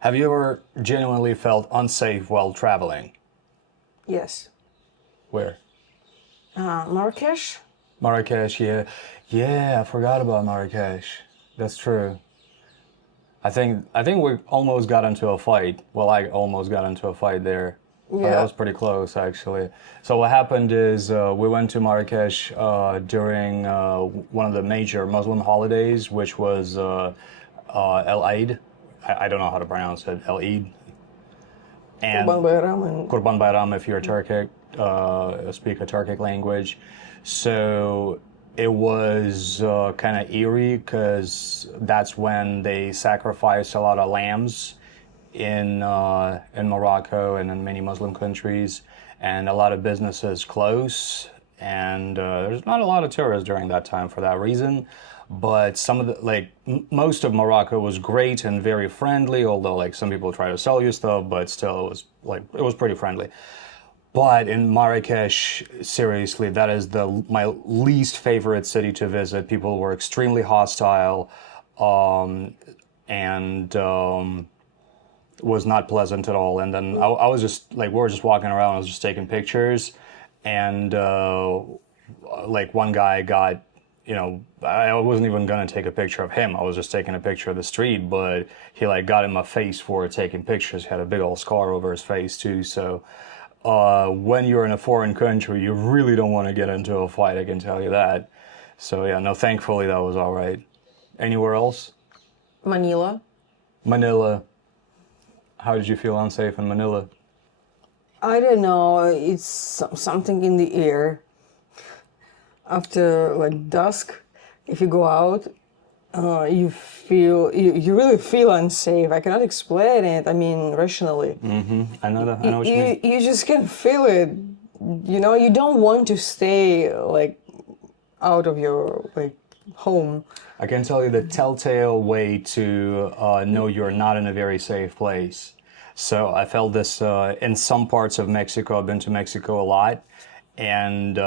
Have you ever genuinely felt unsafe while traveling? Yes. Where? Marrakesh? Marrakesh, yeah. Yeah, I forgot about Marrakesh. That's true. I think we almost got into a fight. Well, I almost got into a fight there. That Yeah. was pretty close, actually. So what happened is we went to Marrakesh during one of the major Muslim holidays, which was El Eid. I don't know how to pronounce it. El Eid. Kurban And Bayram and Kurban Bayram if you're Turkic, speak a Turkic language. So it was kind of eerie because that's when they sacrifice a lot of lambs in Morocco and in many Muslim countries, and a lot of businesses close. And there's not a lot of tourists during that time for that reason. But some of the most of Morocco was great and very friendly. Although like some people try to sell you stuff, but still it was pretty friendly. But in Marrakesh, seriously, that is the my least favorite city to visit. People were extremely hostile, and was not pleasant at all. And then I was just like, we were just walking around, I was just taking pictures, and like one guy got, I wasn't even gonna take a picture of him. I was just taking a picture of the street, but he like got in my face for taking pictures. He had a big old scar over his face too. So when you're in a foreign country, you really don't want to get into a fight. I can tell you that. So yeah, no, thankfully that was all right. Anywhere else? Manila. Manila. How did you feel unsafe in Manila? I don't know. It's something in the air. After like dusk, if you go out, you really feel unsafe. I cannot explain it. I mean, rationally, I know that. I you know what you mean. you, you just can feel it. You don't want to stay like out of your like home. I can tell you the telltale way to know you're not in a very safe place. So I felt this in some parts of Mexico. I've been to Mexico a lot, and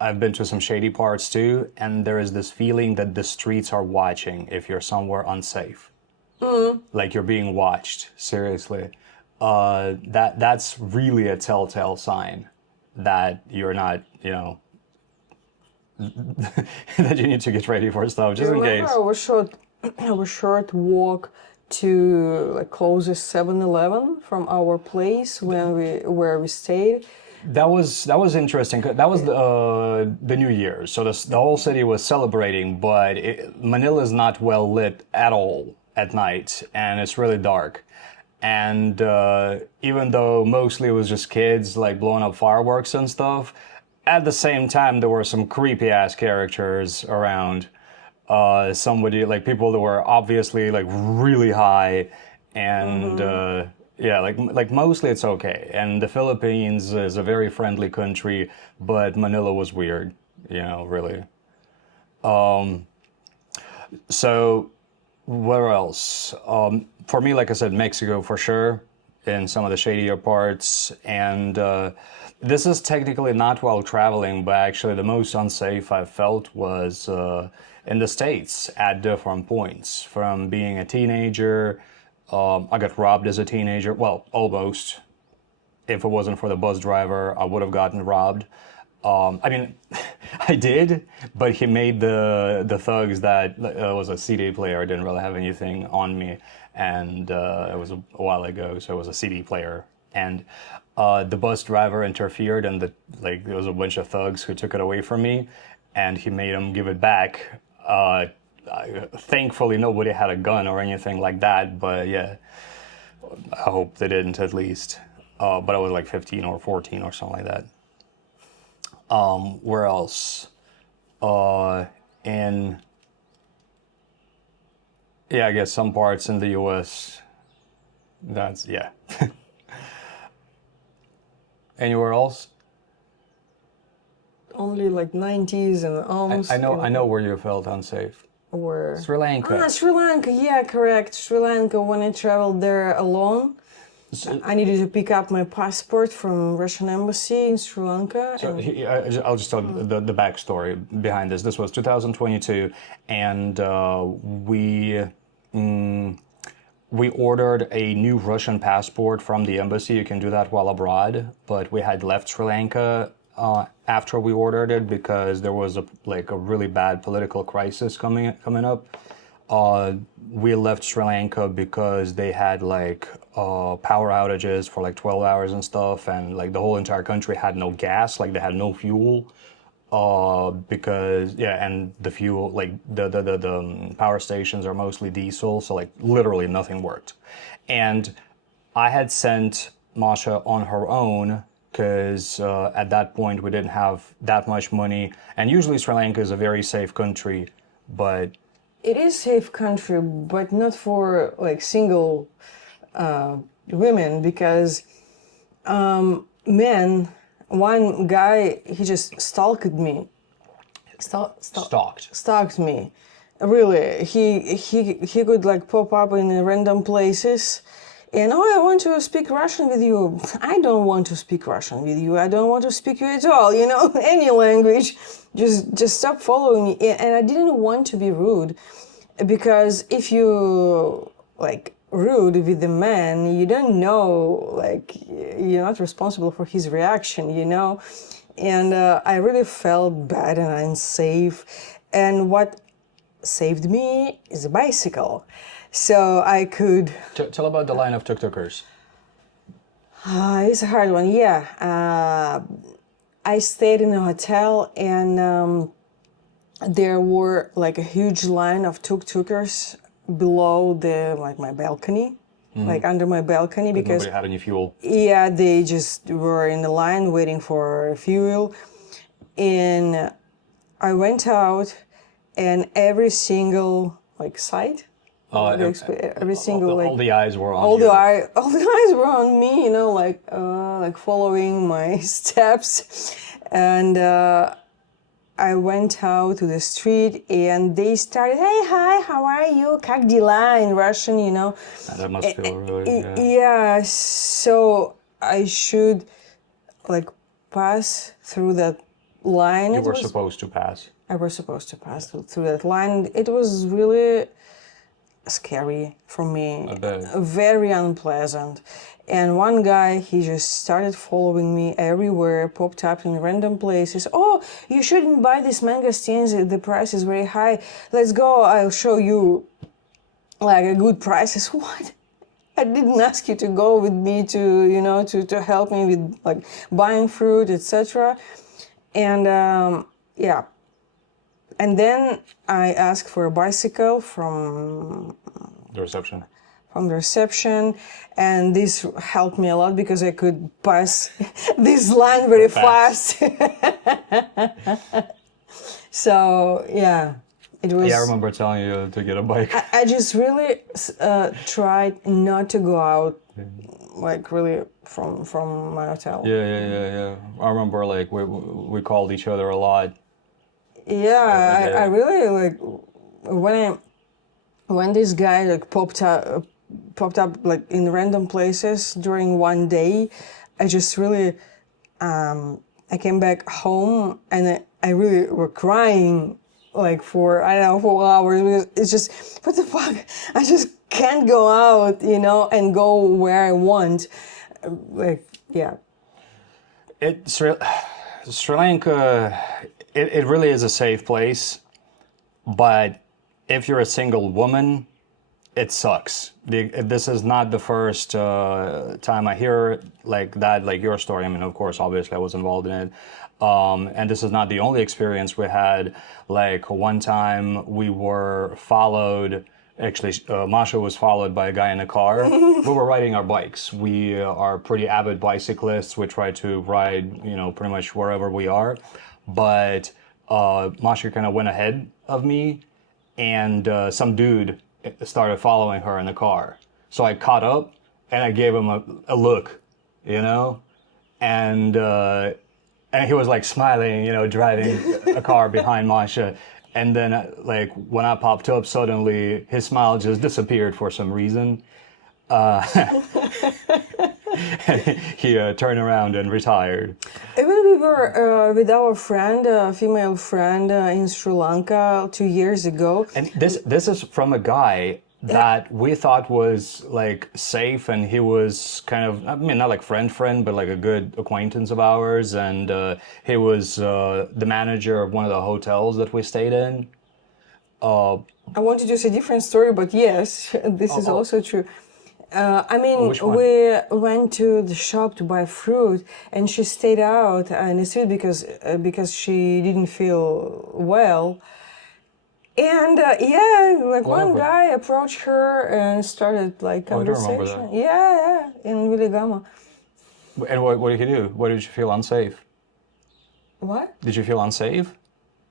I've been to some shady parts too. And there is this feeling that the streets are watching if you're somewhere unsafe, like you're being watched. Seriously, that's really a telltale sign that you're not, that you need to get ready for stuff Do just you in remember case. our short walk to like closest 7-Eleven from our place where we stayed? That was interesting. That was the New Year, so the whole city was celebrating, but Manila is not well lit at all at night, and it's really dark. And even though mostly it was just kids like blowing up fireworks and stuff, at the same time there were some creepy ass characters around. Somebody like people that were obviously like really high, and yeah, like mostly it's okay. And the Philippines is a very friendly country, but Manila was weird, really. So where else? For me, like I said, Mexico for sure, in some of the shadier parts. And this is technically not while traveling, but actually the most unsafe I felt was in the States at different points. From being a teenager, I got robbed as a teenager. Well, almost. If it wasn't for the bus driver, I would have gotten robbed. I mean, I did, but he made the thugs that was a CD player. I didn't really have anything on me, and it was a while ago, so it was a CD player. And the bus driver interfered, and there was a bunch of thugs who took it away from me, and he made them give it back. Thankfully, nobody had a gun or anything like that, but yeah, I hope they didn't at least. But I was like 15 or 14 or something like that. Where else? In Yeah, I guess some parts in the U.S. That's yeah. Anywhere else? Only like 90s and I Omsk know I and know where you felt unsafe. where Sri Lanka. Sri Lanka, yeah, correct. Sri Lanka, when I traveled there alone, So, I needed to pick up my passport from Russian embassy in Sri Lanka so and I'll just tell the backstory behind this. This was 2022, and we we ordered a new Russian passport from the embassy. You can do that while abroad, but we had left Sri Lanka after we ordered it because there was a really bad political crisis coming up. We left Sri Lanka because they had power outages for 12 hours and stuff, and the whole entire country had no gas, they had no fuel. Because and the fuel, the power stations are mostly diesel, so literally nothing worked. And I had sent Masha on her own because at that point we didn't have that much money. And usually Sri Lanka is a very safe country, but it is a safe country, but not for single women, because men. One guy, he just stalked me. Stalked me. Really, he could pop up in random places, and I want to speak Russian with you. I don't want to speak Russian with you. I don't want to speak you at all. Any language. Just stop following me. And I didn't want to be rude, because if you rude with the man, you don't know, you're not responsible for his reaction, and I really felt bad and unsafe. And what saved me is a bicycle, so I could tell about the line of tuk-tukers. It's a hard one. I stayed in a hotel, and there were a huge line of tuk-tukers below my balcony, under my balcony, because nobody had any fuel. Yeah, they just were in the line waiting for fuel. And I went out, and every single site, every single all the eyes were on all you. all the eyes were on me, following my steps. And I went out to the street, and they started, "Hey, hi, how are you? Как дела?" in Russian, That must feel really, Yeah, so I should pass through that line. You were supposed to pass. I was supposed to pass through that line. It was really scary for me. I bet. Very unpleasant. And one guy, he just started following me everywhere, popped up in random places. "Oh, you shouldn't buy these mangosteens, the price is very high. Let's go, I'll show you a good prices." What? I didn't ask you to go with me to help me with buying fruit, etc. And and then I asked for a bicycle from The reception. And this helped me a lot, because I could pass this line very fast. So it was. Yeah, I remember telling you to get a bike. I just really tried not to go out, really from my hotel. Yeah. I remember we called each other a lot. Yeah, I really when this guy popped up in random places during one day, I just really I came back home, and I really were crying for 4 hours, because it's just, what the fuck, I just can't go out, and go where I want. Sri Lanka, it really is a safe place, but if you're a single woman, it sucks. This is not the first time I hear that, your story. I mean, of course, obviously I was involved in it. And this is not the only experience we had. One time we were followed, actually, Masha was followed by a guy in a car. We were riding our bikes. We are pretty avid bicyclists. We try to ride, pretty much wherever we are. But Masha kind of went ahead of me, and some dude started following her in the car. So I caught up, and I gave him a look, and he was smiling, driving a car behind Masha. And then when I popped up, suddenly his smile just disappeared for some reason. He turned around and retired. Even we were with our friend, a female friend in Sri Lanka 2 years ago. And this is from a guy that we thought was like safe, and he was kind of, I mean, not like friend, but like a good acquaintance of ours, and he was the manager of one of the hotels that we stayed in. I wanted to say a different story, but yes, this is Oh, also true. I mean, which one? we went to the shop to buy fruit, and she stayed out in the street because she didn't feel well. And yeah, like What one happened? guy approached her and started like Oh, I don't remember that. conversation. Yeah, yeah, in Villigama. And what did he do? What did you feel unsafe? What? Did you feel unsafe?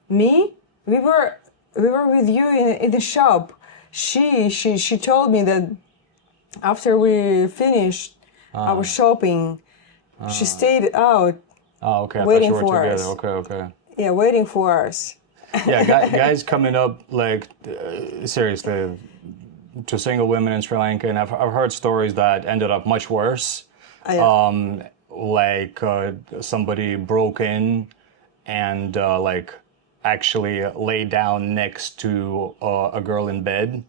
Me? We were we were with you in the shop. She told me that after we finished our shopping, she stayed out Oh, okay. I thought you waiting were for together. us. Okay, okay. Yeah, waiting for us. Yeah, guys coming up like seriously to single women in Sri Lanka, and I've heard stories that ended up much worse. Yeah. Like somebody broke in and like actually lay down next to a girl in bed,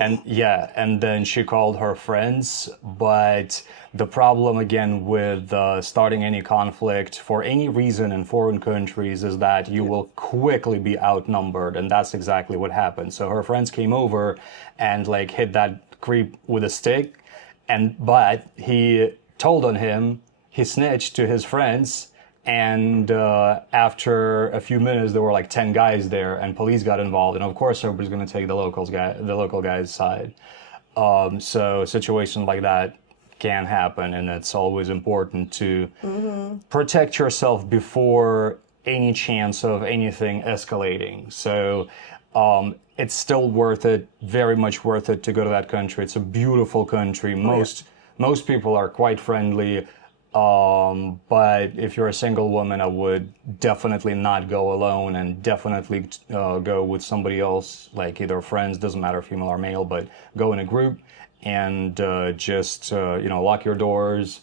and yeah, and then she called her friends. But the problem again with starting any conflict for any reason in foreign countries is that you will quickly be outnumbered, and that's exactly what happened. So her friends came over and like hit that creep with a stick, and but he told on him, he snitched to his friends, and after a few minutes there were like 10 guys there, and police got involved, and of course everybody's going to take the local guy's side. So situations like that can happen, and it's always important to protect yourself before any chance of anything escalating. So it's still worth it, very much worth it to go to that country. It's a beautiful country. Oh yeah. Most people are quite friendly. But if you're a single woman, I would definitely not go alone, and definitely go with somebody else, like either friends, doesn't matter female or male, but go in a group, and just lock your doors.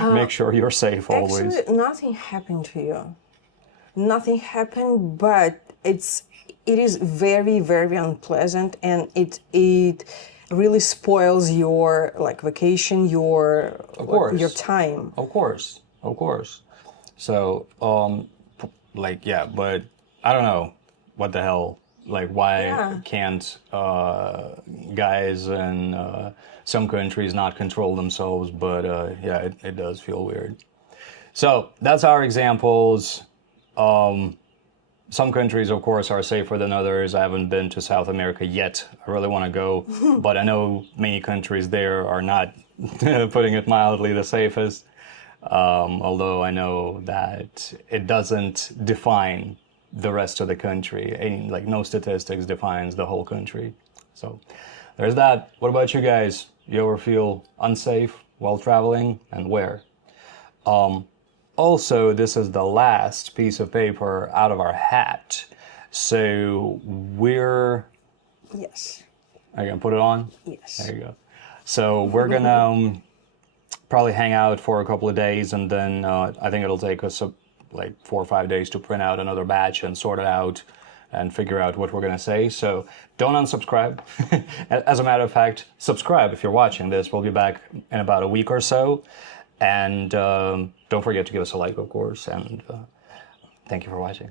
Make sure you're safe Actually, always. nothing happened to you. Nothing happened, but it is very very unpleasant, and it really spoils your like vacation, Of your course, time. of course, of course. So, like, yeah, but I don't know what the hell. Like, why Yeah. can't guys in some countries not control themselves? But yeah, it does feel weird. So that's our examples. Some countries, of course, are safer than others. I haven't been to South America yet. I really want to go, but I know many countries there are not, putting it mildly, the safest. Although I know that it doesn't define the rest of the country. Any, like, no statistics defines the whole country. So there's that. What about you guys? You ever feel unsafe while traveling, and where? Also, this is the last piece of paper out of our hat. So we're, Yes. are you gonna put it on? Yes. There you go. So we're gonna probably hang out for a couple of days, and then I think it'll take us like 4 or 5 days to print out another batch and sort it out and figure out what we're gonna say. So don't unsubscribe. As a matter of fact, subscribe if you're watching this. We'll be back in about a week or so. And don't forget to give us a like, of course. And thank you for watching.